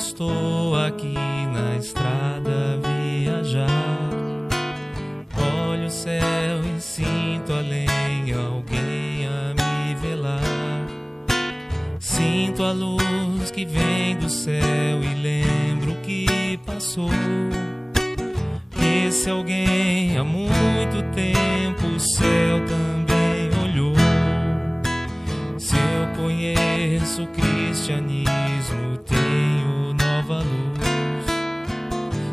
estou aqui na estrada a viajar, olho o céu e sinto além alguém a me velar. Sinto a luz que vem do céu e lembro que passou. Esse alguém há muito tempo o céu também olhou. Se eu conheço o cristianismo, tenho nova luz.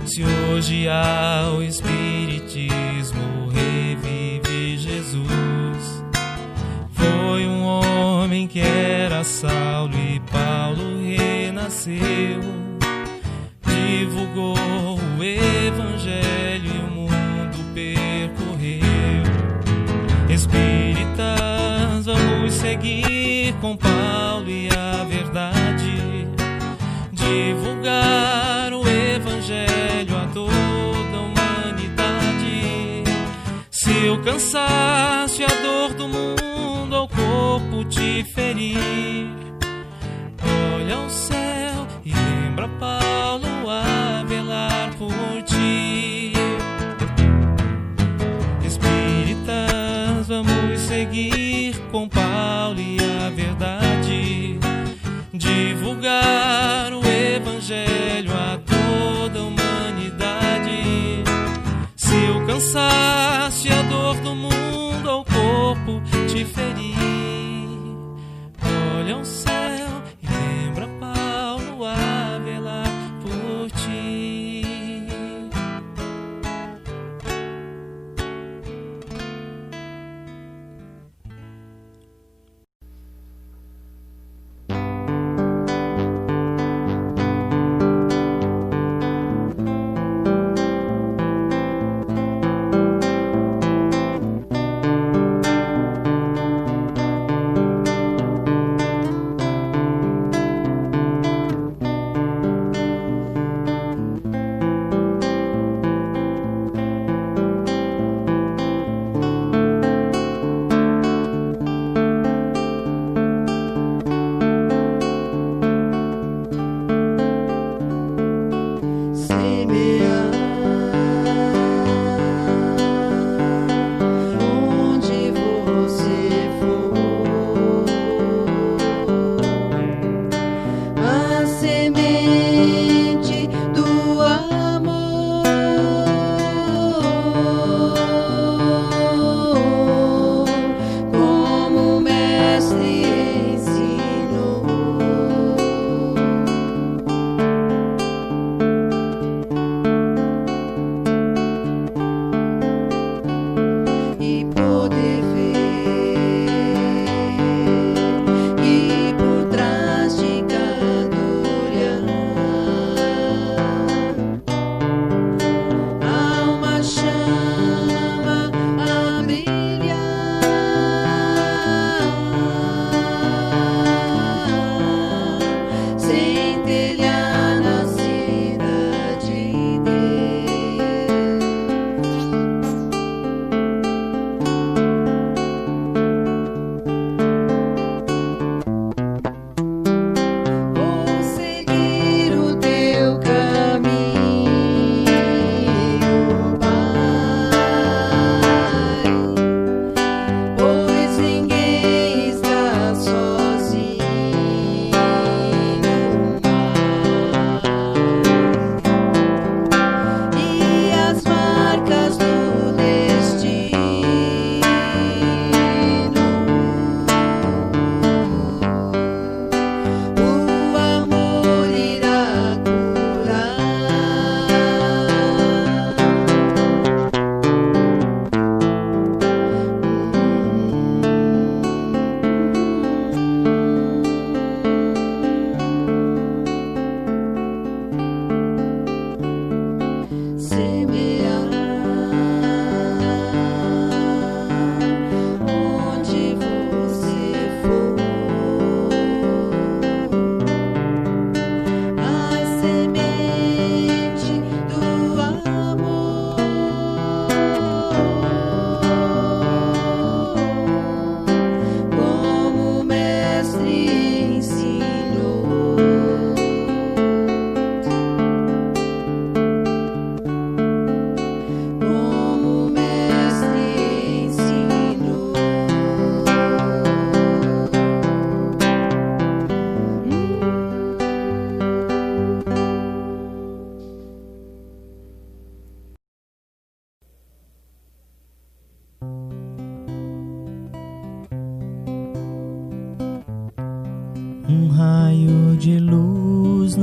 Se hoje há o espiritismo, revive Jesus. Foi um homem que era Saulo e Paulo renasceu. Divulgou o evangelho e o mundo percorreu. Espíritas, vamos seguir com Paulo e a verdade, divulgar o evangelho a toda a humanidade. Se o cansaço e a dor do mundo ao corpo te ferir, olha ao céu e lembra Paulo a velar por ti. Espíritas, vamos seguir com Paulo e a verdade, divulgar o evangelho a toda a humanidade. Se o cansaço e a dor do mundo ao corpo te ferir, olha ao céu e lembra Paulo a velar por ti.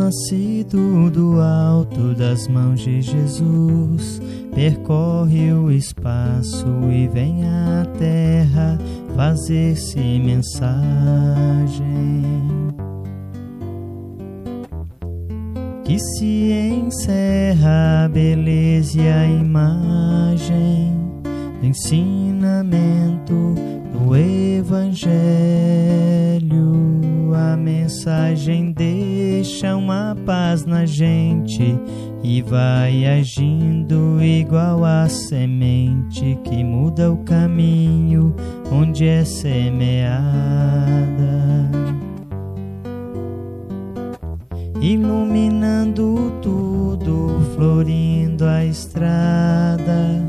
nascido do alto das mãos de Jesus, percorre o espaço e vem à terra fazer-se mensagem. Que se encerra a beleza e a imagem do ensinamento do Evangelho. A mensagem deixa uma paz na gente e vai agindo igual a semente que muda o caminho onde é semeada, iluminando tudo, florindo a estrada,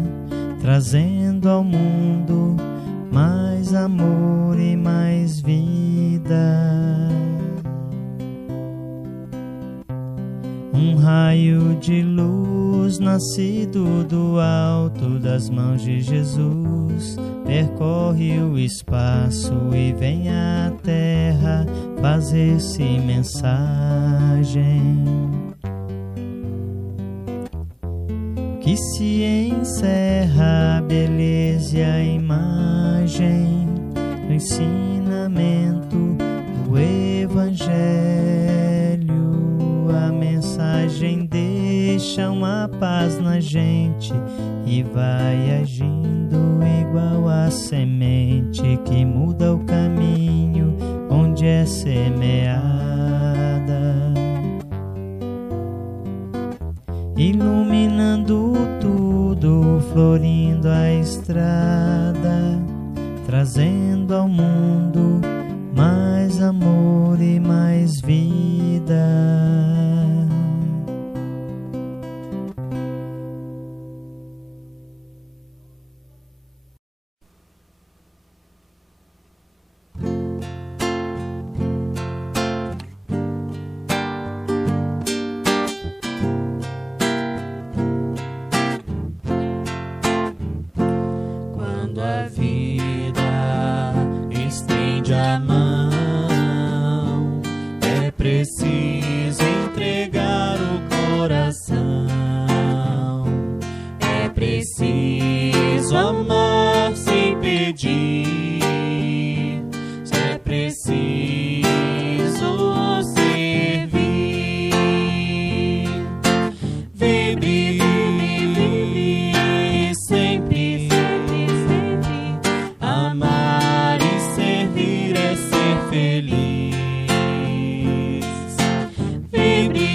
trazendo ao mundo mais amor e mais vida. Um raio de luz nascido do alto das mãos de Jesus, percorre o espaço e vem à terra fazer-se mensagem. Que se encerra a beleza e a imagem do ensinamento do Evangelho. A mensagem deixa uma paz na gente e vai agindo igual a semente que muda o caminho onde é semeada, iluminando tudo, florindo a estrada, trazendo ao mundo mais amor e mais vida. Quando a vida estende a mão, é preciso entregar o coração. É preciso amar sem pedir. É preciso servir. Vive sempre. Amar e servir é ser feliz. Vive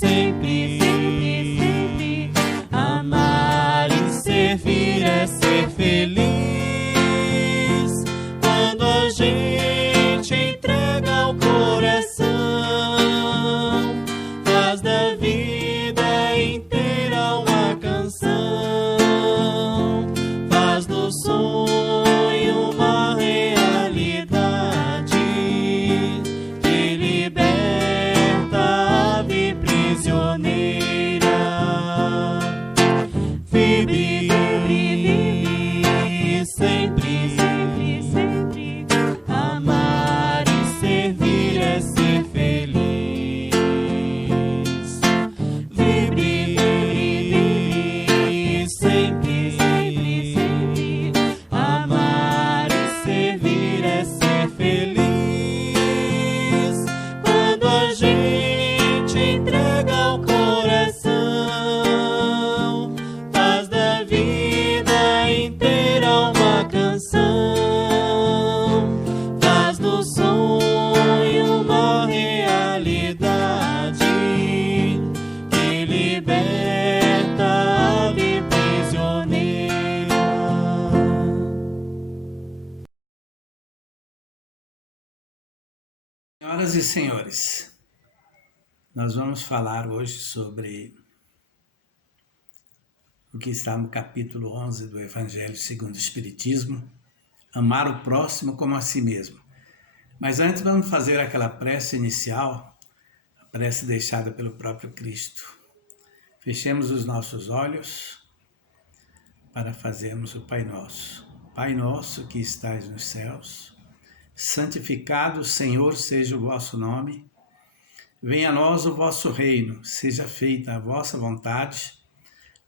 sempre. Amar e servir é ser feliz. Quando a gente entrega o coração, faz da vida inteira uma canção, faz do sonho uma realidade, que liberta a ave prisioneira. Vive sempre. Amar e servir é ser feliz. Vive sempre. Amar e servir é ser feliz. Quando a gente entrega o coração, faz da vida inteira uma canção, faz do sonho uma realidade, que liberta a ave prisioneira. Senhoras e senhores, nós vamos falar hoje sobre o que está no capítulo 11 do Evangelho segundo o Espiritismo, amar o próximo como a si mesmo. Mas antes vamos fazer aquela prece inicial, a prece deixada pelo próprio Cristo. Fechemos os nossos olhos para fazermos o Pai Nosso. Pai nosso que estais nos céus, santificado, Senhor, seja o vosso nome. Venha a nós o vosso reino, seja feita a vossa vontade,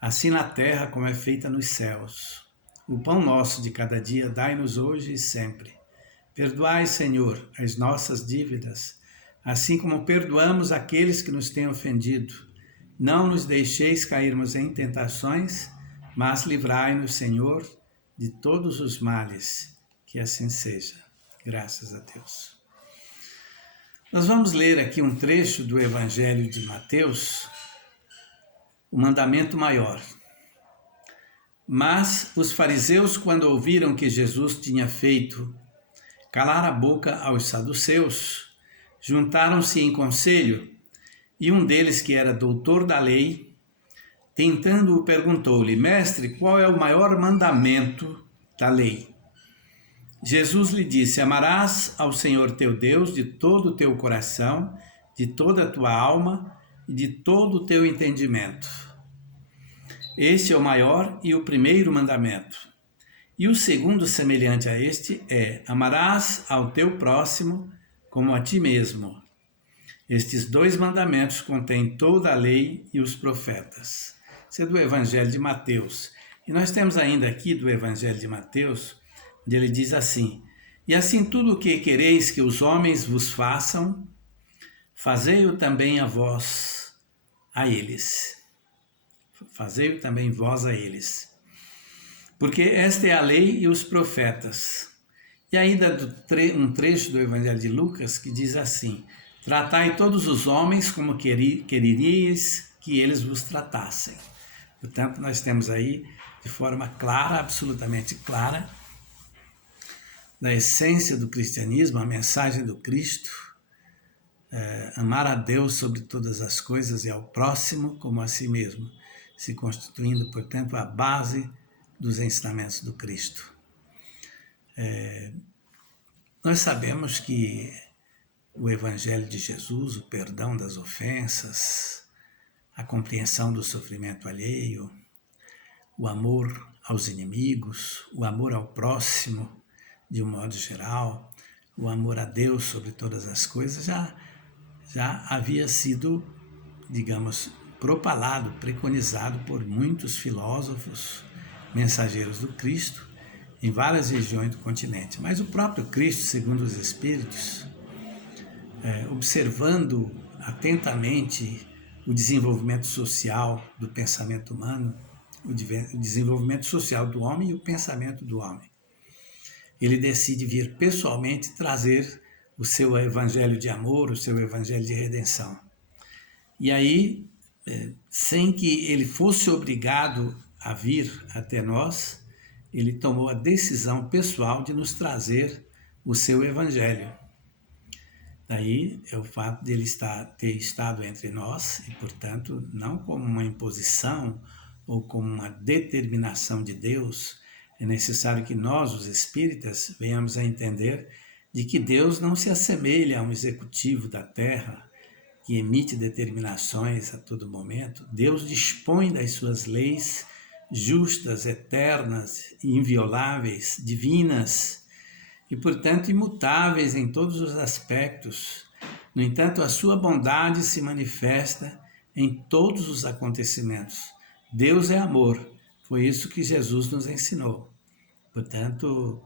assim na terra como é feita nos céus. O pão nosso de cada dia dai-nos hoje e sempre. Perdoai, Senhor, as nossas dívidas, assim como perdoamos aqueles que nos têm ofendido. Não nos deixeis cairmos em tentações, mas livrai-nos, Senhor, de todos os males. Que assim seja. Graças a Deus. Nós vamos ler aqui um trecho do Evangelho de Mateus, o mandamento maior. Mas os fariseus, quando ouviram que Jesus tinha feito calar a boca aos saduceus, juntaram-se em conselho, e um deles, que era doutor da lei, tentando-o, perguntou-lhe: Mestre, qual é o maior mandamento da lei? Jesus lhe disse: Amarás ao Senhor teu Deus de todo o teu coração, de toda a tua alma e de todo o teu entendimento. Este é o maior e o primeiro mandamento. E o segundo, semelhante a este, é: amarás ao teu próximo como a ti mesmo. Estes dois mandamentos contêm toda a lei e os profetas. Isso é do Evangelho de Mateus. E nós temos ainda aqui do Evangelho de Mateus, onde ele diz assim: E assim tudo o que quereis que os homens vos façam, fazei-o também a vós, a eles. Fazei-o também vós a eles. Porque esta é a lei e os profetas. E ainda um trecho do Evangelho de Lucas que diz assim: Tratai todos os homens como quereríeis que eles vos tratassem. Portanto, nós temos aí, de forma clara, absolutamente clara, da essência do cristianismo, a mensagem do Cristo, amar a Deus sobre todas as coisas e ao próximo como a si mesmo, se constituindo, portanto, a base dos ensinamentos do Cristo. Nós sabemos que o Evangelho de Jesus, o perdão das ofensas, a compreensão do sofrimento alheio, o amor aos inimigos, o amor ao próximo, de um modo geral, o amor a Deus sobre todas as coisas, já havia sido, digamos, propalado, preconizado por muitos filósofos, mensageiros do Cristo, em várias regiões do continente. Mas o próprio Cristo, segundo os Espíritos, observando atentamente o desenvolvimento social do pensamento humano, o desenvolvimento social do homem e o pensamento do homem, ele decide vir pessoalmente trazer o seu evangelho de amor, o seu evangelho de redenção. E aí, sem que ele fosse obrigado a vir até nós, ele tomou a decisão pessoal de nos trazer o seu evangelho. Daí é o fato de ele ter estado entre nós e, portanto, não como uma imposição ou como uma determinação de Deus. É necessário que nós, os espíritas, venhamos a entender de que Deus não se assemelha a um executivo da terra que emite determinações a todo momento. Deus dispõe das suas leis justas, eternas, invioláveis, divinas e, portanto, imutáveis em todos os aspectos. No entanto, a sua bondade se manifesta em todos os acontecimentos. Deus é amor. Foi isso que Jesus nos ensinou. Portanto,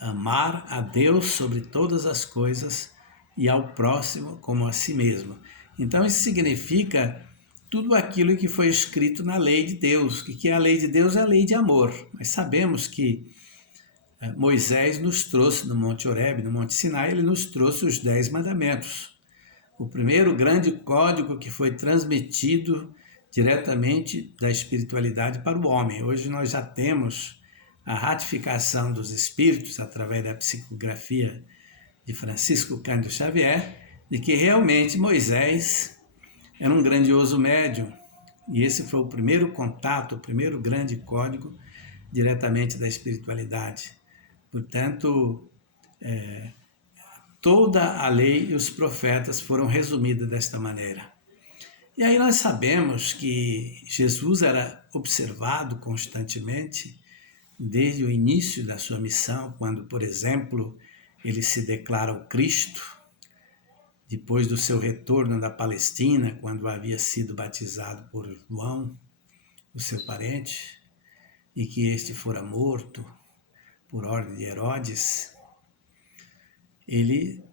amar a Deus sobre todas as coisas e ao próximo como a si mesmo. Então, isso significa tudo aquilo que foi escrito na lei de Deus. O que é a lei de Deus? É a lei de amor. Nós sabemos que Moisés nos trouxe no Monte Horebe, no Monte Sinai, ele nos trouxe os 10 mandamentos. O primeiro grande código que foi transmitido diretamente da espiritualidade para o homem. Hoje nós já temos a ratificação dos espíritos, através da psicografia de Francisco Cândido Xavier, de que realmente Moisés era um grandioso médium. E esse foi o primeiro contato, o primeiro grande código diretamente da espiritualidade. Portanto, toda a lei e os profetas foram resumidos desta maneira. E aí nós sabemos que Jesus era observado constantemente desde o início da sua missão, quando, por exemplo, ele se declara o Cristo, depois do seu retorno da Palestina, quando havia sido batizado por João, o seu parente, e que este fora morto por ordem de Herodes, ele,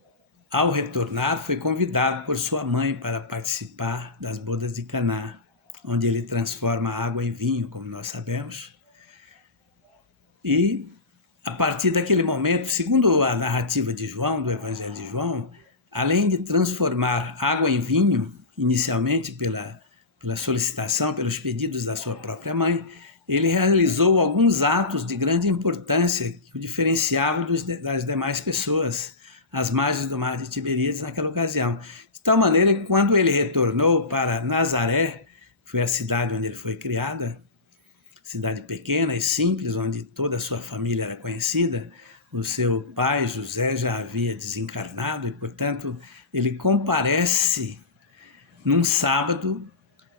ao retornar, foi convidado por sua mãe para participar das bodas de Caná, onde ele transforma água em vinho, como nós sabemos. E, a partir daquele momento, segundo a narrativa de João, do Evangelho de João, além de transformar água em vinho, inicialmente pela solicitação, pelos pedidos da sua própria mãe, ele realizou alguns atos de grande importância que o diferenciavam das demais pessoas, às margens do mar de Tiberíades naquela ocasião. De tal maneira que quando ele retornou para Nazaré, que foi a cidade onde ele foi criado, cidade pequena e simples, onde toda a sua família era conhecida, o seu pai, José, já havia desencarnado e, portanto, ele comparece num sábado,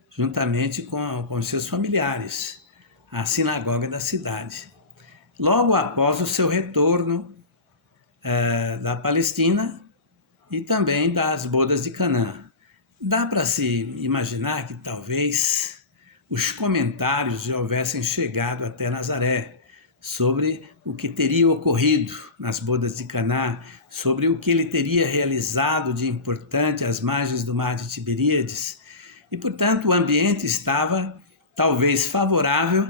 juntamente com seus familiares, à sinagoga da cidade. Logo após o seu retorno da Palestina e também das bodas de Canaã. Dá para se imaginar que talvez os comentários já houvessem chegado até Nazaré sobre o que teria ocorrido nas bodas de Caná, sobre o que ele teria realizado de importante às margens do mar de Tiberíades. E, portanto, o ambiente estava talvez favorável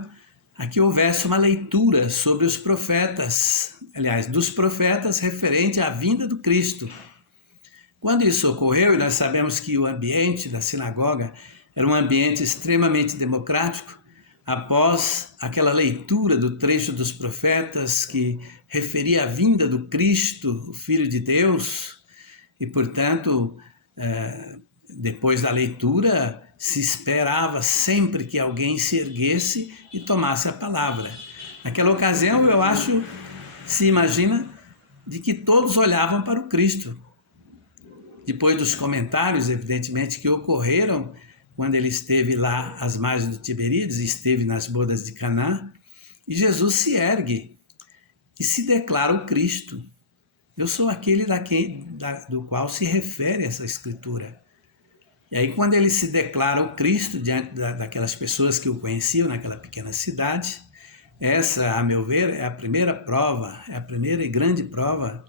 a que houvesse uma leitura sobre os profetas, aliás, dos profetas referente à vinda do Cristo. Quando isso ocorreu, e nós sabemos que o ambiente da sinagoga era um ambiente extremamente democrático, após aquela leitura do trecho dos profetas que referia a vinda do Cristo, o Filho de Deus, e, portanto, depois da leitura, se esperava sempre que alguém se erguesse e tomasse a palavra. Naquela ocasião, eu acho, se imagina, de que todos olhavam para o Cristo. Depois dos comentários, evidentemente, que ocorreram quando ele esteve lá às margens do Tiberíades, esteve nas bodas de Caná, e Jesus se ergue e se declara o Cristo. Eu sou aquele do qual se refere essa escritura. E aí, quando ele se declara o Cristo diante daquelas pessoas que o conheciam naquela pequena cidade, essa, a meu ver, é a primeira prova, é a primeira e grande prova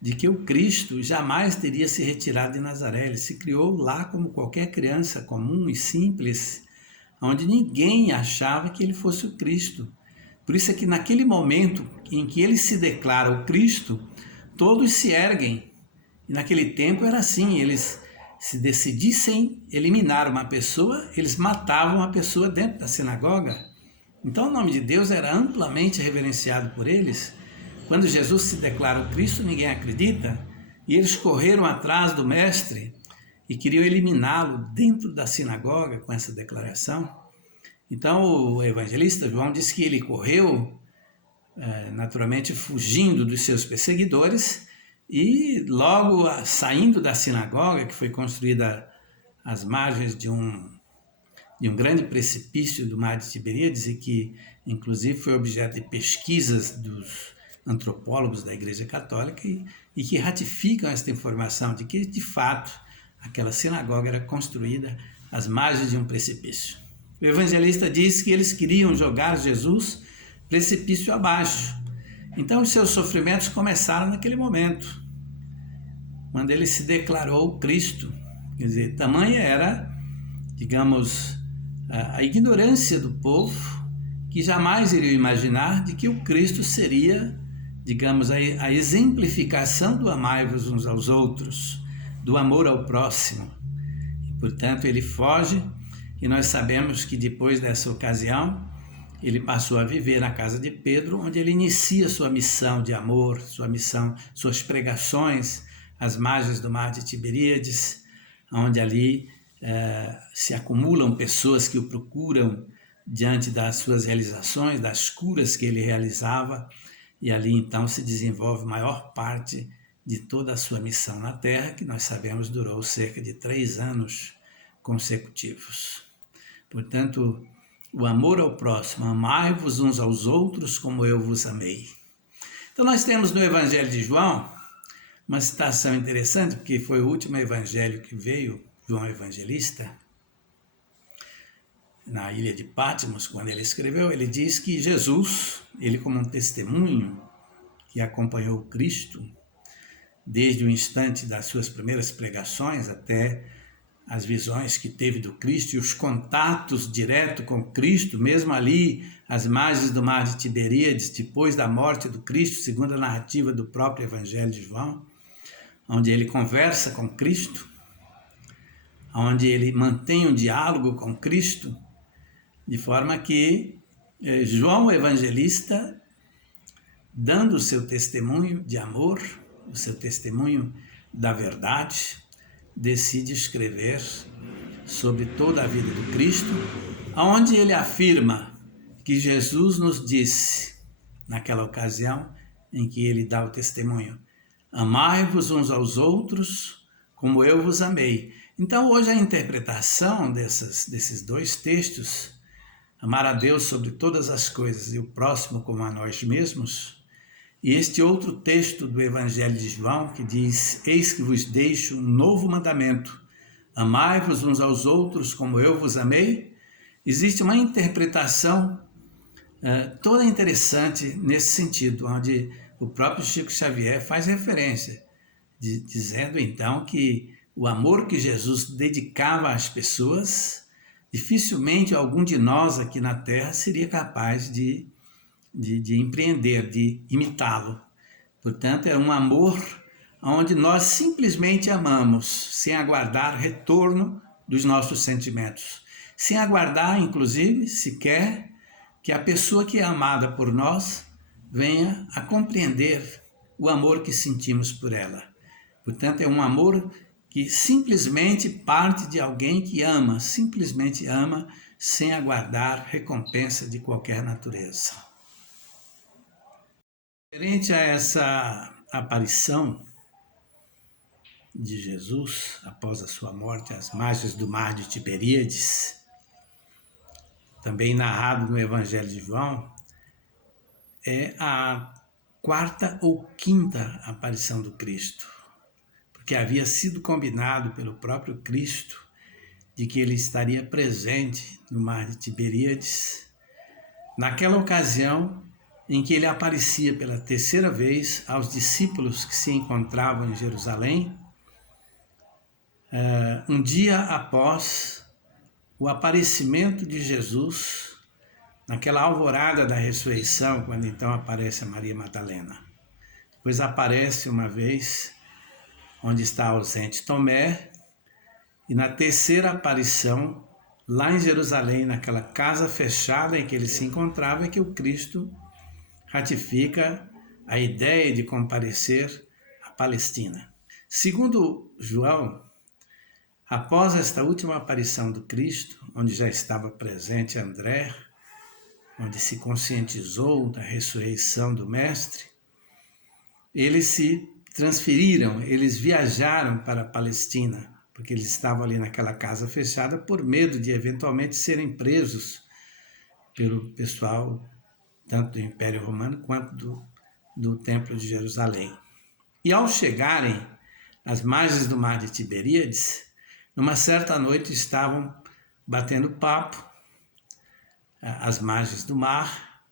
de que o Cristo jamais teria se retirado de Nazaré. Ele se criou lá como qualquer criança comum e simples, onde ninguém achava que ele fosse o Cristo. Por isso é que naquele momento em que ele se declara o Cristo, todos se erguem. E naquele tempo era assim, eles se decidissem eliminar uma pessoa, eles matavam a pessoa dentro da sinagoga. Então o nome de Deus era amplamente reverenciado por eles. Quando Jesus se declara o Cristo, ninguém acredita, e eles correram atrás do mestre e queriam eliminá-lo dentro da sinagoga com essa declaração. Então o evangelista João diz que ele correu, naturalmente fugindo dos seus perseguidores, e logo saindo da sinagoga, que foi construída às margens de um grande precipício do mar de Tiberíades, e que inclusive foi objeto de pesquisas dos antropólogos da Igreja Católica e que ratificam esta informação de que, de fato, aquela sinagoga era construída às margens de um precipício. O evangelista diz que eles queriam jogar Jesus precipício abaixo. Então, os seus sofrimentos começaram naquele momento, quando ele se declarou Cristo. Quer dizer, tamanha era, digamos, a ignorância do povo, que jamais iriam imaginar de que o Cristo seria, digamos, a exemplificação do amai-vos uns aos outros, do amor ao próximo. E, portanto, ele foge, e nós sabemos que depois dessa ocasião, ele passou a viver na casa de Pedro, onde ele inicia sua missão de amor, sua missão, suas pregações às margens do mar de Tiberíades, onde ali se acumulam pessoas que o procuram diante das suas realizações, das curas que ele realizava, e ali então se desenvolve a maior parte de toda a sua missão na Terra, que nós sabemos durou cerca de 3 anos consecutivos. Portanto, o amor ao próximo, amai-vos uns aos outros como eu vos amei. Então nós temos no Evangelho de João uma citação interessante, porque foi o último evangelho que veio, João Evangelista, na ilha de Patmos, quando ele escreveu, ele diz que Jesus, ele como um testemunho que acompanhou Cristo, desde o instante das suas primeiras pregações até as visões que teve do Cristo e os contatos diretos com Cristo, mesmo ali, às margens do mar de Tiberíades, depois da morte do Cristo, segundo a narrativa do próprio Evangelho de João, onde ele conversa com Cristo, onde ele mantém um diálogo com Cristo, de forma que João Evangelista, dando o seu testemunho de amor, o seu testemunho da verdade, decide escrever sobre toda a vida do Cristo, onde ele afirma que Jesus nos disse, naquela ocasião em que ele dá o testemunho, amai-vos uns aos outros como eu vos amei. Então hoje a interpretação desses dois textos, amar a Deus sobre todas as coisas e o próximo como a nós mesmos, e este outro texto do Evangelho de João que diz, eis que vos deixo um novo mandamento, amai-vos uns aos outros como eu vos amei, existe uma interpretação toda interessante nesse sentido, onde o próprio Chico Xavier faz referência, dizendo então que o amor que Jesus dedicava às pessoas, dificilmente algum de nós aqui na Terra seria capaz de empreender, de imitá-lo. Portanto, é um amor onde nós simplesmente amamos, sem aguardar retorno dos nossos sentimentos, sem aguardar, inclusive, sequer que a pessoa que é amada por nós venha a compreender o amor que sentimos por ela. Portanto, é um amor que simplesmente parte de alguém que ama, simplesmente ama, sem aguardar recompensa de qualquer natureza. Referente a essa aparição de Jesus após a sua morte às margens do mar de Tiberíades, também narrado no Evangelho de João, é a quarta ou quinta aparição do Cristo, porque havia sido combinado pelo próprio Cristo de que ele estaria presente no mar de Tiberíades, naquela ocasião em que ele aparecia pela terceira vez aos discípulos que se encontravam em Jerusalém, um dia após o aparecimento de Jesus, naquela alvorada da ressurreição, quando então aparece a Maria Madalena. Depois aparece uma vez onde está ausente Tomé, e na terceira aparição, lá em Jerusalém, naquela casa fechada em que ele se encontrava, é que o Cristo ratifica a ideia de comparecer à Palestina. Segundo João, após esta última aparição do Cristo, onde já estava presente André, onde se conscientizou da ressurreição do Mestre, eles se transferiram, eles viajaram para a Palestina, porque eles estavam ali naquela casa fechada por medo de eventualmente serem presos pelo pessoal tanto do Império Romano quanto do Templo de Jerusalém. E ao chegarem às margens do mar de Tiberíades, numa certa noite estavam batendo papo às margens do mar,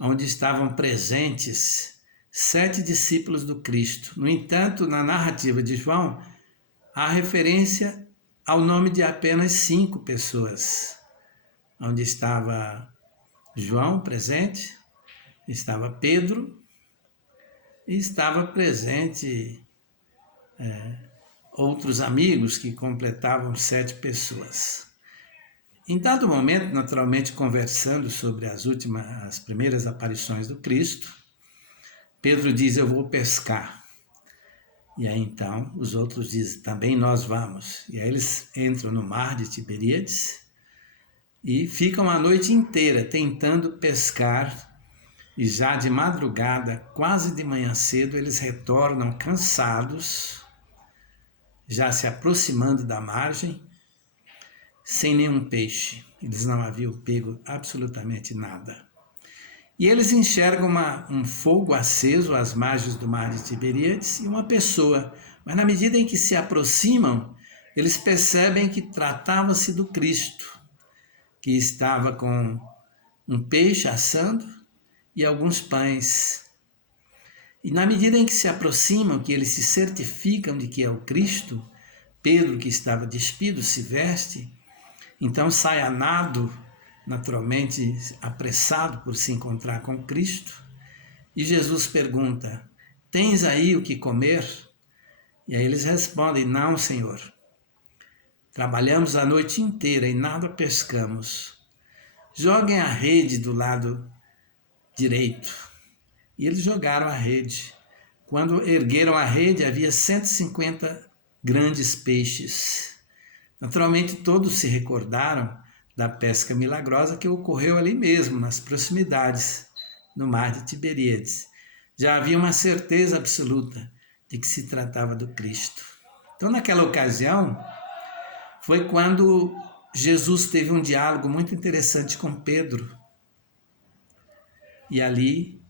onde estavam presentes 7 discípulos do Cristo. No entanto, na narrativa de João, há referência ao nome de apenas 5 pessoas, onde estava João presente, estava Pedro e estava presente outros amigos que completavam 7 pessoas. Em dado momento, naturalmente conversando sobre as primeiras aparições do Cristo, Pedro diz, eu vou pescar. E aí então os outros dizem, também nós vamos. E aí eles entram no mar de Tiberíades e ficam a noite inteira tentando pescar. E já de madrugada, quase de manhã cedo, eles retornam cansados, já se aproximando da margem, sem nenhum peixe. Eles não haviam pego absolutamente nada. E eles enxergam um fogo aceso às margens do mar de Tiberíades e uma pessoa. Mas na medida em que se aproximam, eles percebem que tratava-se do Cristo, que estava com um peixe assando e alguns pães. E na medida em que se aproximam, que eles se certificam de que é o Cristo, Pedro, que estava despido, se veste, então sai a nado, naturalmente apressado por se encontrar com Cristo, e Jesus pergunta: tens aí o que comer? E aí eles respondem: não, Senhor. Trabalhamos a noite inteira e nada pescamos. Joguem a rede do lado direito. E eles jogaram a rede. Quando ergueram a rede, havia 150 grandes peixes. Naturalmente, todos se recordaram da pesca milagrosa que ocorreu ali mesmo, nas proximidades, no mar de Tiberíades. Já havia uma certeza absoluta de que se tratava do Cristo. Então, naquela ocasião, foi quando Jesus teve um diálogo muito interessante com Pedro. E ali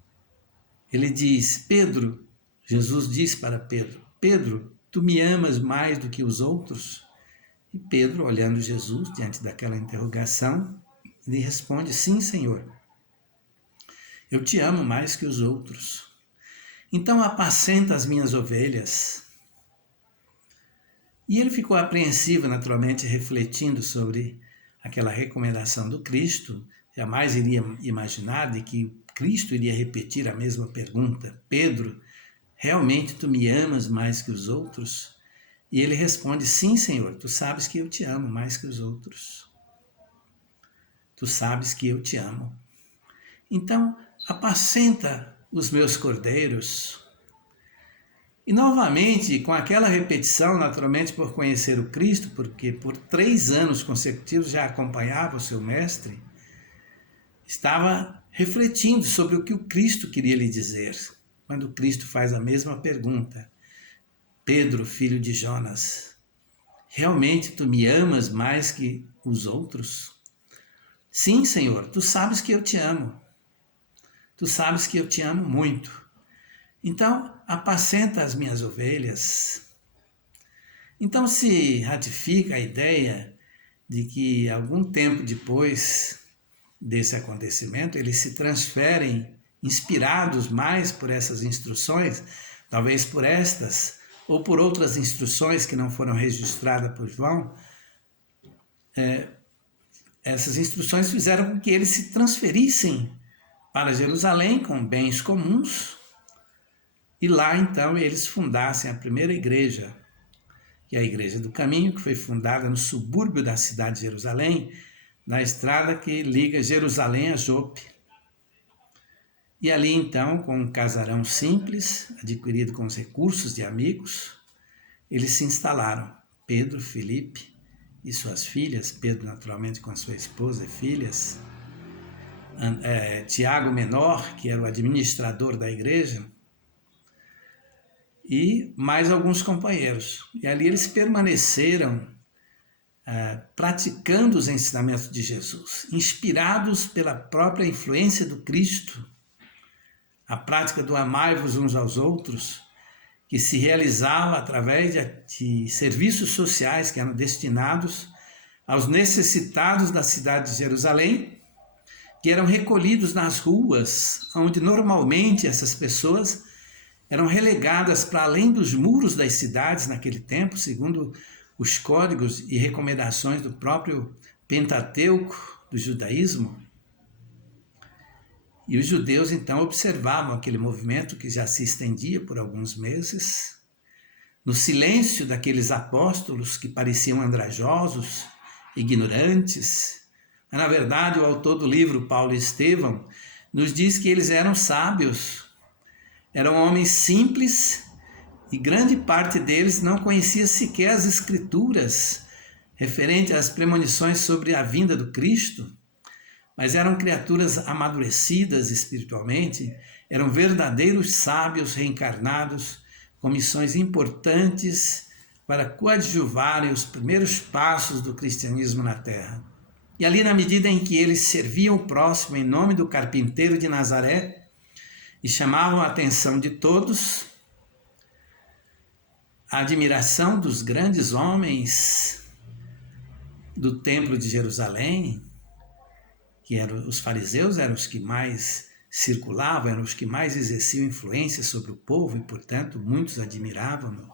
ele diz: Pedro, Jesus diz para Pedro: Pedro, tu me amas mais do que os outros? E Pedro, olhando Jesus diante daquela interrogação, ele responde: sim, Senhor, eu te amo mais que os outros. Então apacenta as minhas ovelhas. E ele ficou apreensivo, naturalmente, refletindo sobre aquela recomendação do Cristo. Jamais iria imaginar de que Cristo iria repetir a mesma pergunta: Pedro, realmente tu me amas mais que os outros? E ele responde: sim, Senhor, tu sabes que eu te amo mais que os outros. Tu sabes que eu te amo. Então, apacenta os meus cordeiros. E novamente, com aquela repetição, naturalmente por conhecer o Cristo, porque por 3 anos consecutivos já acompanhava o seu mestre, estava refletindo sobre o que o Cristo queria lhe dizer. Quando o Cristo faz a mesma pergunta: Pedro, filho de Jonas, realmente tu me amas mais que os outros? Sim, Senhor, tu sabes que eu te amo. Tu sabes que eu te amo muito. Então, apacenta as minhas ovelhas. Então se ratifica a ideia de que algum tempo depois desse acontecimento, eles se transferem, inspirados mais por essas instruções, talvez por estas, ou por outras instruções que não foram registradas por João. Essas instruções fizeram com que eles se transferissem para Jerusalém com bens comuns, e lá então eles fundassem a primeira igreja, que é a Igreja do Caminho, que foi fundada no subúrbio da cidade de Jerusalém, na estrada que liga Jerusalém a Jope. E ali então, com um casarão simples, adquirido com os recursos de amigos, eles se instalaram. Pedro, Filipe e suas filhas, Pedro naturalmente com a sua esposa e filhas, Tiago menor, que era o administrador da igreja, e mais alguns companheiros. E ali eles permaneceram praticando os ensinamentos de Jesus, inspirados pela própria influência do Cristo, a prática do amai-vos uns aos outros, que se realizava através de serviços sociais que eram destinados aos necessitados da cidade de Jerusalém, que eram recolhidos nas ruas, onde normalmente essas pessoas eram relegadas para além dos muros das cidades naquele tempo, segundo os códigos e recomendações do próprio Pentateuco do judaísmo. E os judeus então observavam aquele movimento que já se estendia por alguns meses, no silêncio daqueles apóstolos que pareciam andrajosos, ignorantes. Mas, na verdade, o autor do livro, Paulo Estevão, nos diz que eles eram sábios, eram homens simples, e grande parte deles não conhecia sequer as Escrituras referente às premonições sobre a vinda do Cristo, mas eram criaturas amadurecidas espiritualmente, eram verdadeiros sábios reencarnados com missões importantes para coadjuvarem os primeiros passos do cristianismo na Terra. E ali, na medida em que eles serviam o próximo em nome do carpinteiro de Nazaré e chamavam a atenção de todos, a admiração dos grandes homens do Templo de Jerusalém, que eram os fariseus, eram os que mais circulavam, eram os que mais exerciam influência sobre o povo e, portanto, muitos admiravam.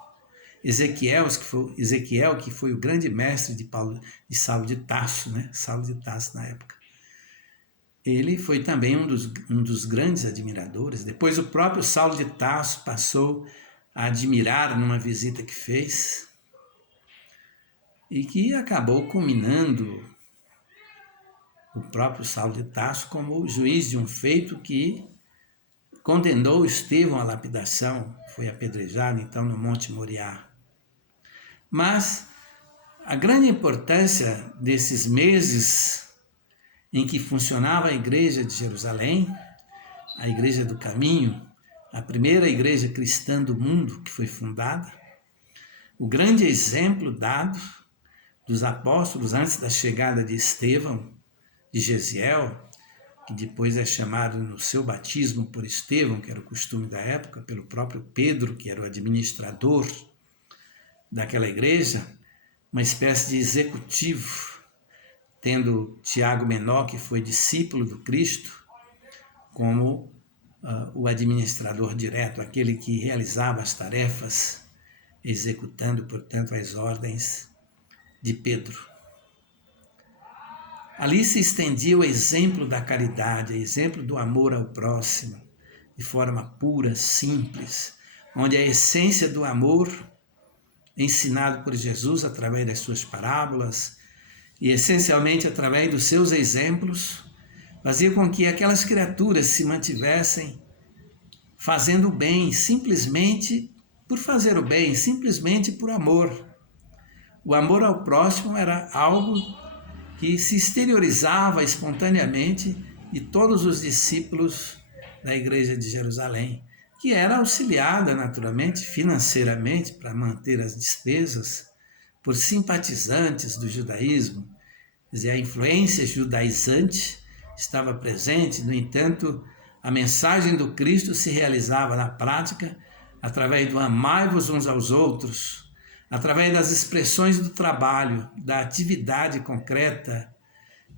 Ezequiel, que foi o grande mestre de Saulo de Tarso, né? Saulo de Tarso na época. Ele foi também um dos grandes admiradores. Depois o próprio Saulo de Tarso passou a admirar numa visita que fez e que acabou culminando o próprio Saulo de Tarso como juiz de um feito que condenou Estevão à lapidação, foi apedrejado então no Monte Moriá. Mas a grande importância desses meses em que funcionava a Igreja de Jerusalém, a Igreja do Caminho, a primeira igreja cristã do mundo que foi fundada, o grande exemplo dado dos apóstolos antes da chegada de Estevão, de Gesiel, que depois é chamado no seu batismo por Estevão, que era o costume da época, pelo próprio Pedro, que era o administrador daquela igreja, uma espécie de executivo, tendo Tiago Menor, que foi discípulo do Cristo, como o administrador direto, aquele que realizava as tarefas, executando, portanto, as ordens de Pedro. Ali se estendia o exemplo da caridade, o exemplo do amor ao próximo, de forma pura, simples, onde a essência do amor, ensinado por Jesus através das suas parábolas e essencialmente através dos seus exemplos, fazia com que aquelas criaturas se mantivessem fazendo o bem, simplesmente por fazer o bem, simplesmente por amor. O amor ao próximo era algo que se exteriorizava espontaneamente de todos os discípulos da Igreja de Jerusalém, que era auxiliada naturalmente financeiramente para manter as despesas por simpatizantes do judaísmo. Quer dizer, a influência judaizante estava presente, no entanto, a mensagem do Cristo se realizava na prática através do amai-vos uns aos outros, através das expressões do trabalho, da atividade concreta,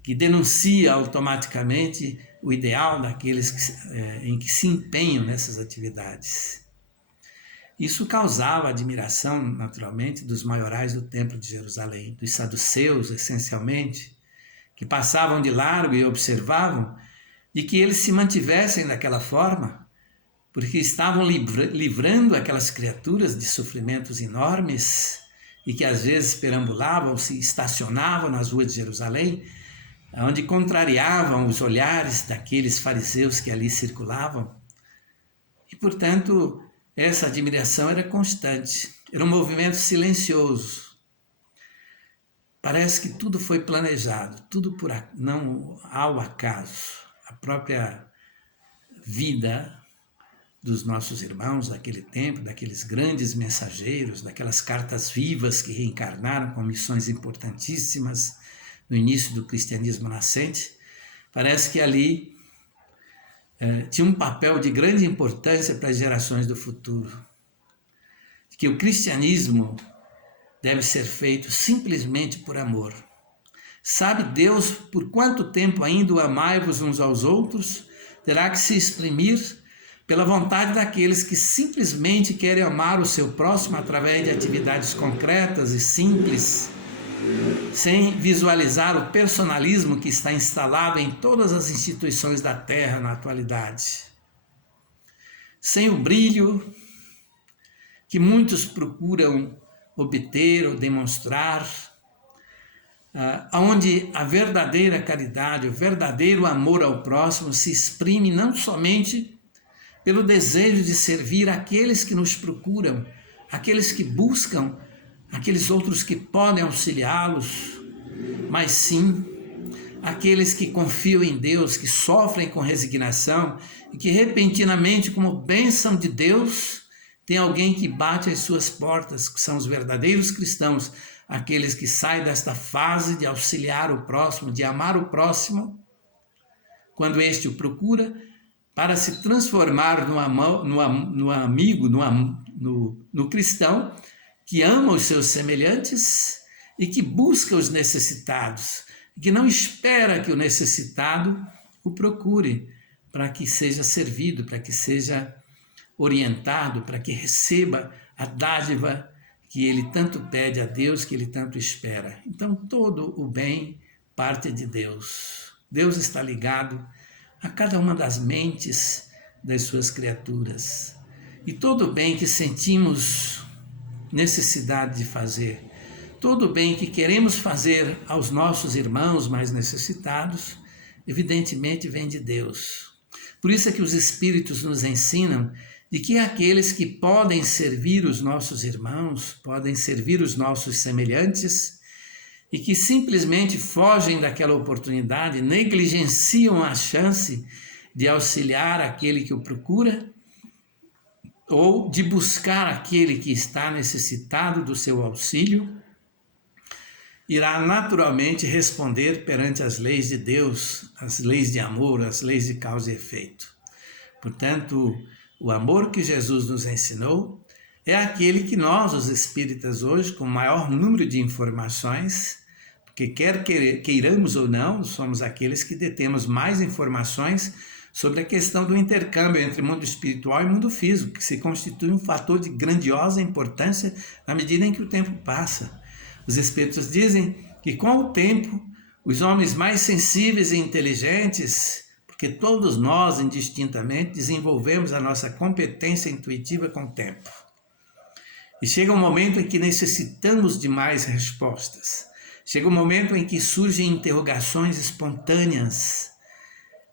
que denuncia automaticamente o ideal daqueles em que se empenham nessas atividades. Isso causava admiração, naturalmente, dos maiorais do Templo de Jerusalém, dos saduceus, essencialmente, que passavam de largo e observavam de que eles se mantivessem daquela forma, porque estavam livrando aquelas criaturas de sofrimentos enormes e que às vezes perambulavam, se estacionavam nas ruas de Jerusalém, onde contrariavam os olhares daqueles fariseus que ali circulavam. E, portanto, essa admiração era constante, era um movimento silencioso. Parece que tudo foi planejado, tudo não ao acaso. A própria vida dos nossos irmãos daquele tempo, daqueles grandes mensageiros, daquelas cartas vivas que reencarnaram com missões importantíssimas no início do cristianismo nascente, parece que ali tinha um papel de grande importância para as gerações do futuro. Que o cristianismo deve ser feito simplesmente por amor. Sabe Deus por quanto tempo ainda o amai-vos uns aos outros terá que se exprimir pela vontade daqueles que simplesmente querem amar o seu próximo através de atividades concretas e simples, sem visualizar o personalismo que está instalado em todas as instituições da Terra na atualidade, sem o brilho que muitos procuram obter ou demonstrar, onde a verdadeira caridade, o verdadeiro amor ao próximo se exprime não somente pelo desejo de servir aqueles que nos procuram, aqueles que buscam, aqueles outros que podem auxiliá-los, mas sim aqueles que confiam em Deus, que sofrem com resignação e que repentinamente, como bênção de Deus, tem alguém que bate às suas portas, que são os verdadeiros cristãos, aqueles que saem desta fase de auxiliar o próximo, de amar o próximo, quando este o procura, para se transformar no amigo, no cristão, que ama os seus semelhantes e que busca os necessitados, que não espera que o necessitado o procure para que seja servido, para que seja orientado, para que receba a dádiva que ele tanto pede a Deus, que ele tanto espera. Então, todo o bem parte de Deus. Deus está ligado a cada uma das mentes das suas criaturas. E todo o bem que sentimos necessidade de fazer, todo o bem que queremos fazer aos nossos irmãos mais necessitados, evidentemente vem de Deus. Por isso é que os Espíritos nos ensinam de que aqueles que podem servir os nossos irmãos, podem servir os nossos semelhantes, e que simplesmente fogem daquela oportunidade, negligenciam a chance de auxiliar aquele que o procura, ou de buscar aquele que está necessitado do seu auxílio, irá naturalmente responder perante as leis de Deus, as leis de amor, as leis de causa e efeito. Portanto, o amor que Jesus nos ensinou é aquele que nós, os espíritas, hoje, com maior número de informações, porque quer queiramos ou não, somos aqueles que detemos mais informações sobre a questão do intercâmbio entre mundo espiritual e mundo físico, que se constitui um fator de grandiosa importância na medida em que o tempo passa. Os espíritos dizem que com o tempo, os homens mais sensíveis e inteligentes, porque todos nós, indistintamente, desenvolvemos a nossa competência intuitiva com o tempo. E chega um momento em que necessitamos de mais respostas. Chega um momento em que surgem interrogações espontâneas,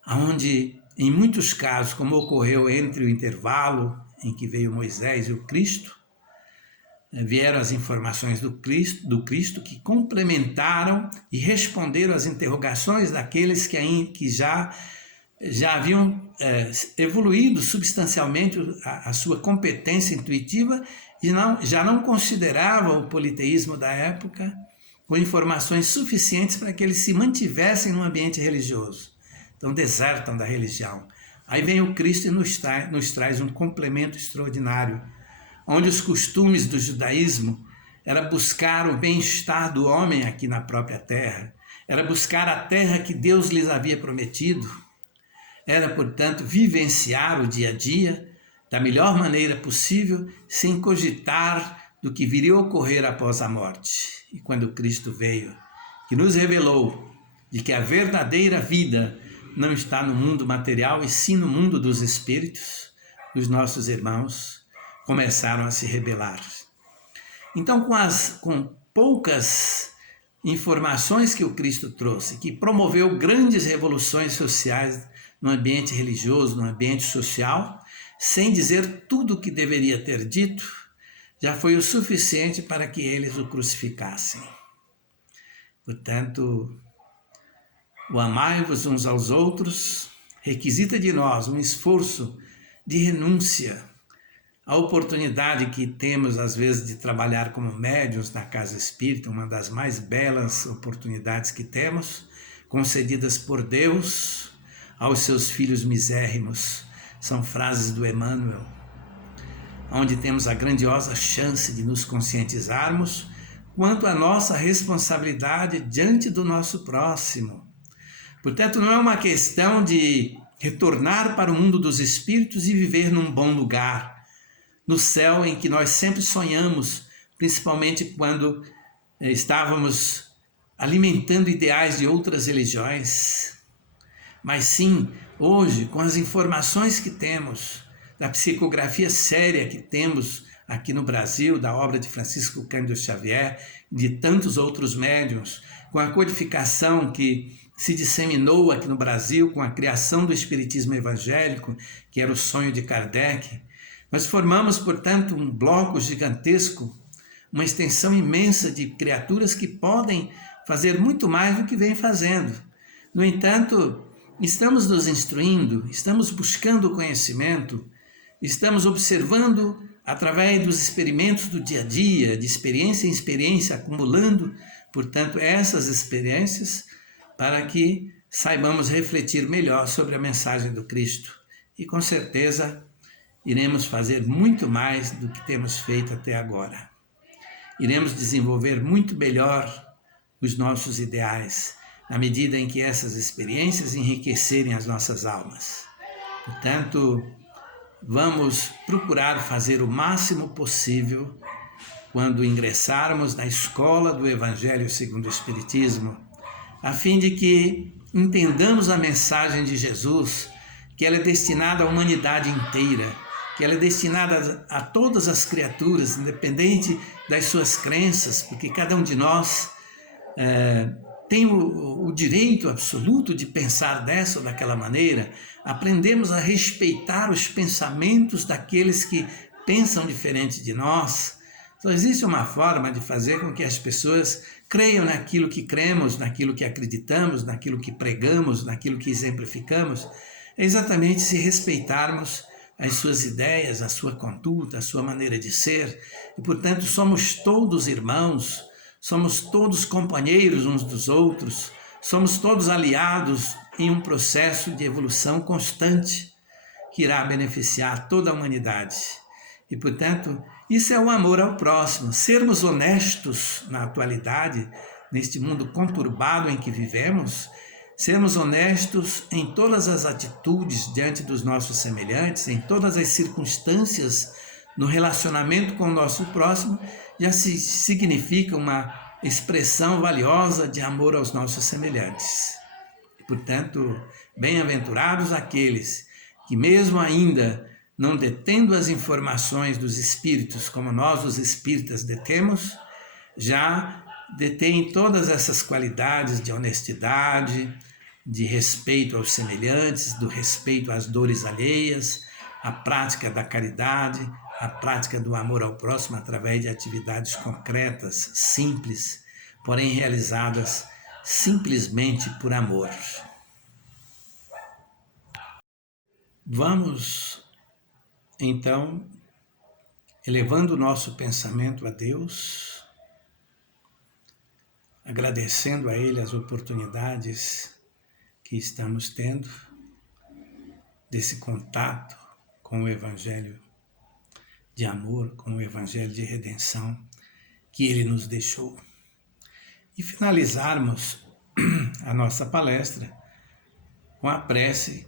onde, em muitos casos, como ocorreu entre o intervalo em que veio Moisés e o Cristo, vieram as informações do Cristo que complementaram e responderam às interrogações daqueles que já haviam evoluído substancialmente a sua competência intuitiva e já não consideravam o politeísmo da época com informações suficientes para que eles se mantivessem no ambiente religioso. Então desertam da religião. Aí vem o Cristo e nos traz um complemento extraordinário, onde os costumes do judaísmo era buscar o bem-estar do homem aqui na própria terra, era buscar a terra que Deus lhes havia prometido, era, portanto, vivenciar o dia a dia da melhor maneira possível, sem cogitar do que viria a ocorrer após a morte. E quando Cristo veio, que nos revelou de que a verdadeira vida não está no mundo material, e sim no mundo dos espíritos, os nossos irmãos começaram a se rebelar. Então, com poucas informações que o Cristo trouxe, que promoveu grandes revoluções sociais no ambiente religioso, no ambiente social, sem dizer tudo o que deveria ter dito, já foi o suficiente para que eles o crucificassem. Portanto, o amai-vos uns aos outros requisita de nós um esforço de renúncia. A oportunidade que temos, às vezes, de trabalhar como médiuns na casa espírita, uma das mais belas oportunidades que temos, concedidas por Deus aos seus filhos misérrimos, são frases do Emmanuel, onde temos a grandiosa chance de nos conscientizarmos quanto à nossa responsabilidade diante do nosso próximo. Portanto, não é uma questão de retornar para o mundo dos espíritos e viver num bom lugar, no céu em que nós sempre sonhamos, principalmente quando estávamos alimentando ideais de outras religiões. Mas sim, hoje, com as informações que temos, da psicografia séria que temos aqui no Brasil, da obra de Francisco Cândido Xavier, de tantos outros médiuns, com a codificação que se disseminou aqui no Brasil, com a criação do espiritismo evangélico, que era o sonho de Kardec, nós formamos, portanto, um bloco gigantesco, uma extensão imensa de criaturas que podem fazer muito mais do que vem fazendo. No entanto, estamos nos instruindo, estamos buscando o conhecimento, estamos observando através dos experimentos do dia a dia, de experiência em experiência, acumulando, portanto, essas experiências, para que saibamos refletir melhor sobre a mensagem do Cristo. E com certeza iremos fazer muito mais do que temos feito até agora. Iremos desenvolver muito melhor os nossos ideais, na medida em que essas experiências enriquecerem as nossas almas. Portanto, vamos procurar fazer o máximo possível quando ingressarmos na escola do Evangelho segundo o Espiritismo, a fim de que entendamos a mensagem de Jesus, que ela é destinada à humanidade inteira, que ela é destinada a todas as criaturas, independente das suas crenças, porque cada um de nós tem o direito absoluto de pensar dessa ou daquela maneira. Aprendemos a respeitar os pensamentos daqueles que pensam diferente de nós. Então, existe uma forma de fazer com que as pessoas creiam naquilo que cremos, naquilo que acreditamos, naquilo que pregamos, naquilo que exemplificamos. É exatamente se respeitarmos as suas ideias, a sua conduta, a sua maneira de ser. E, portanto, somos todos irmãos, somos todos companheiros uns dos outros, somos todos aliados em um processo de evolução constante que irá beneficiar toda a humanidade. E, portanto, isso é o amor ao próximo, sermos honestos na atualidade, neste mundo conturbado em que vivemos, sermos honestos em todas as atitudes diante dos nossos semelhantes, em todas as circunstâncias no relacionamento com o nosso próximo, já significa uma expressão valiosa de amor aos nossos semelhantes. Portanto, bem-aventurados aqueles que, mesmo ainda não detendo as informações dos espíritos, como nós os espíritas detemos, já detêm todas essas qualidades de honestidade, de respeito aos semelhantes, do respeito às dores alheias, a prática da caridade, a prática do amor ao próximo através de atividades concretas, simples, porém realizadas simplesmente por amor. Vamos, então, elevando o nosso pensamento a Deus, agradecendo a Ele as oportunidades que estamos tendo desse contato com o Evangelho de amor, com o Evangelho de redenção que Ele nos deixou. E finalizarmos a nossa palestra com a prece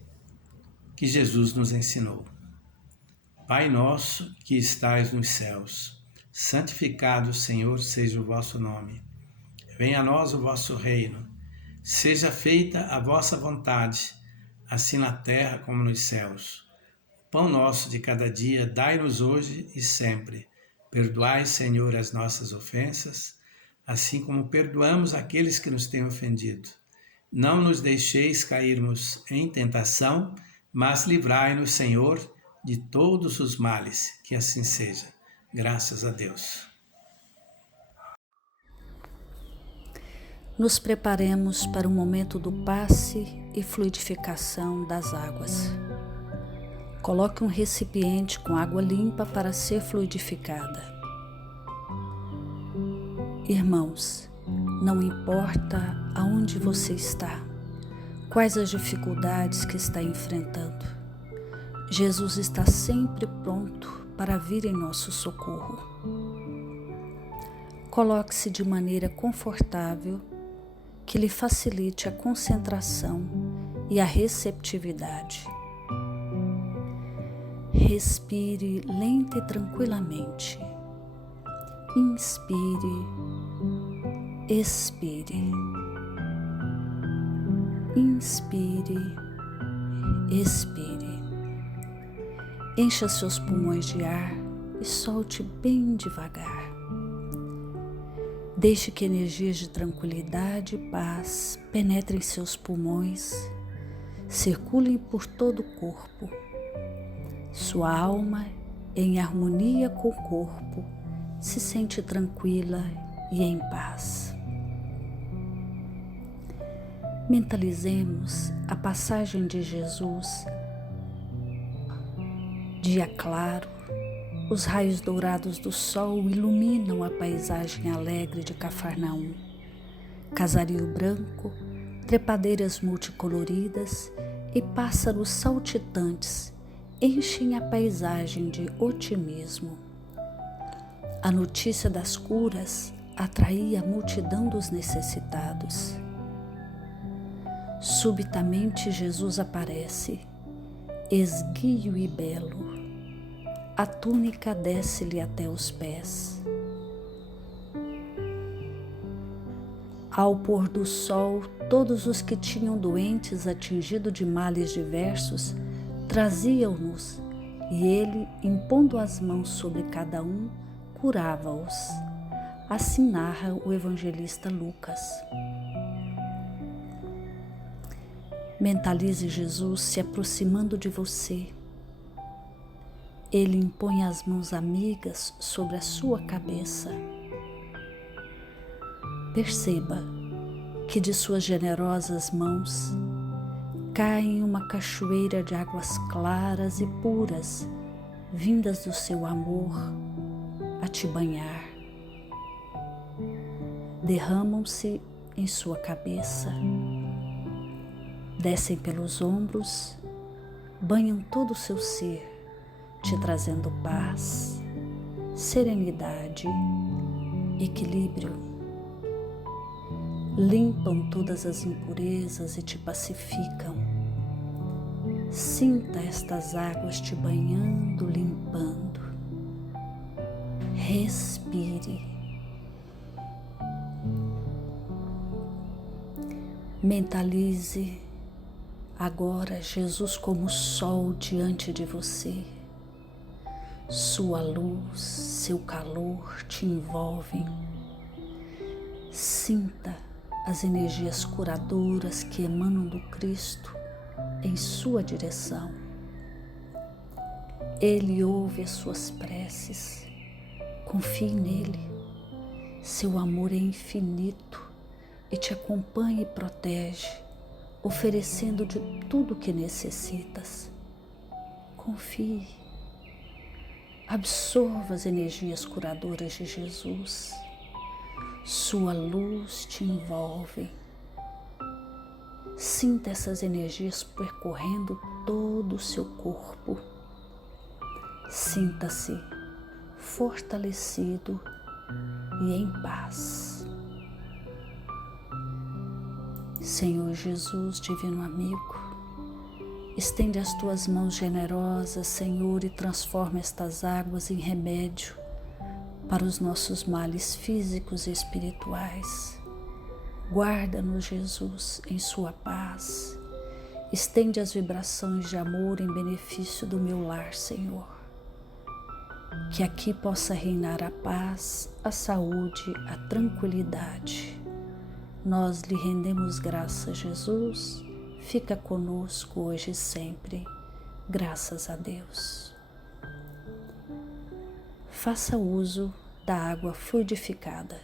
que Jesus nos ensinou. Pai nosso que estais nos céus, santificado, Senhor, seja o vosso nome. Venha a nós o vosso reino. Seja feita a vossa vontade, assim na terra como nos céus. O pão nosso de cada dia dai-nos hoje e sempre. Perdoai, Senhor, as nossas ofensas, assim como perdoamos aqueles que nos têm ofendido. Não nos deixeis cairmos em tentação, mas livrai-nos, Senhor, de todos os males. Que assim seja. Graças a Deus. Nos preparemos para o momento do passe e fluidificação das águas. Coloque um recipiente com água limpa para ser fluidificada. Irmãos, não importa aonde você está, quais as dificuldades que está enfrentando, Jesus está sempre pronto para vir em nosso socorro. Coloque-se de maneira confortável, que lhe facilite a concentração e a receptividade. Respire lenta e tranquilamente. Inspire, expire. Inspire, expire. Encha seus pulmões de ar e solte bem devagar. Deixe que energias de tranquilidade e paz penetrem seus pulmões, circulem por todo o corpo. Sua alma, em harmonia com o corpo, se sente tranquila e em paz. Mentalizemos a passagem de Jesus, dia claro, Os raios dourados do sol iluminam a paisagem alegre de Cafarnaum. Casario branco, trepadeiras multicoloridas e pássaros saltitantes enchem a paisagem de otimismo. A notícia das curas atraía a multidão dos necessitados. Subitamente Jesus aparece, esguio e belo. A túnica desce-lhe até os pés. Ao pôr do sol, todos os que tinham doentes atingidos de males diversos traziam-nos, e ele, impondo as mãos sobre cada um, curava-os. Assim narra o evangelista Lucas. Mentalize Jesus se aproximando de você. Ele impõe as mãos amigas sobre a sua cabeça. Perceba que de suas generosas mãos cai uma cachoeira de águas claras e puras, vindas do seu amor a te banhar. Derramam-se em sua cabeça, descem pelos ombros, banham todo o seu ser, te trazendo paz, serenidade, equilíbrio. Limpam todas as impurezas e te pacificam. Sinta estas águas te banhando, limpando. Respire. Mentalize agora Jesus como sol diante de você. Sua luz, seu calor te envolvem. Sinta as energias curadoras que emanam do Cristo em sua direção. Ele ouve as suas preces. Confie nele. Seu amor é infinito e te acompanha e protege, oferecendo de tudo o que necessitas. Confie. Absorva as energias curadoras de Jesus. Sua luz te envolve. Sinta essas energias percorrendo todo o seu corpo. Sinta-se fortalecido e em paz. Senhor Jesus, divino amigo, estende as tuas mãos generosas, Senhor, e transforma estas águas em remédio para os nossos males físicos e espirituais. Guarda-nos, Jesus, em sua paz. Estende as vibrações de amor em benefício do meu lar, Senhor. Que aqui possa reinar a paz, a saúde, a tranquilidade. Nós lhe rendemos graças, Jesus. Fica conosco hoje e sempre. Graças a Deus. Faça uso da água fluidificada.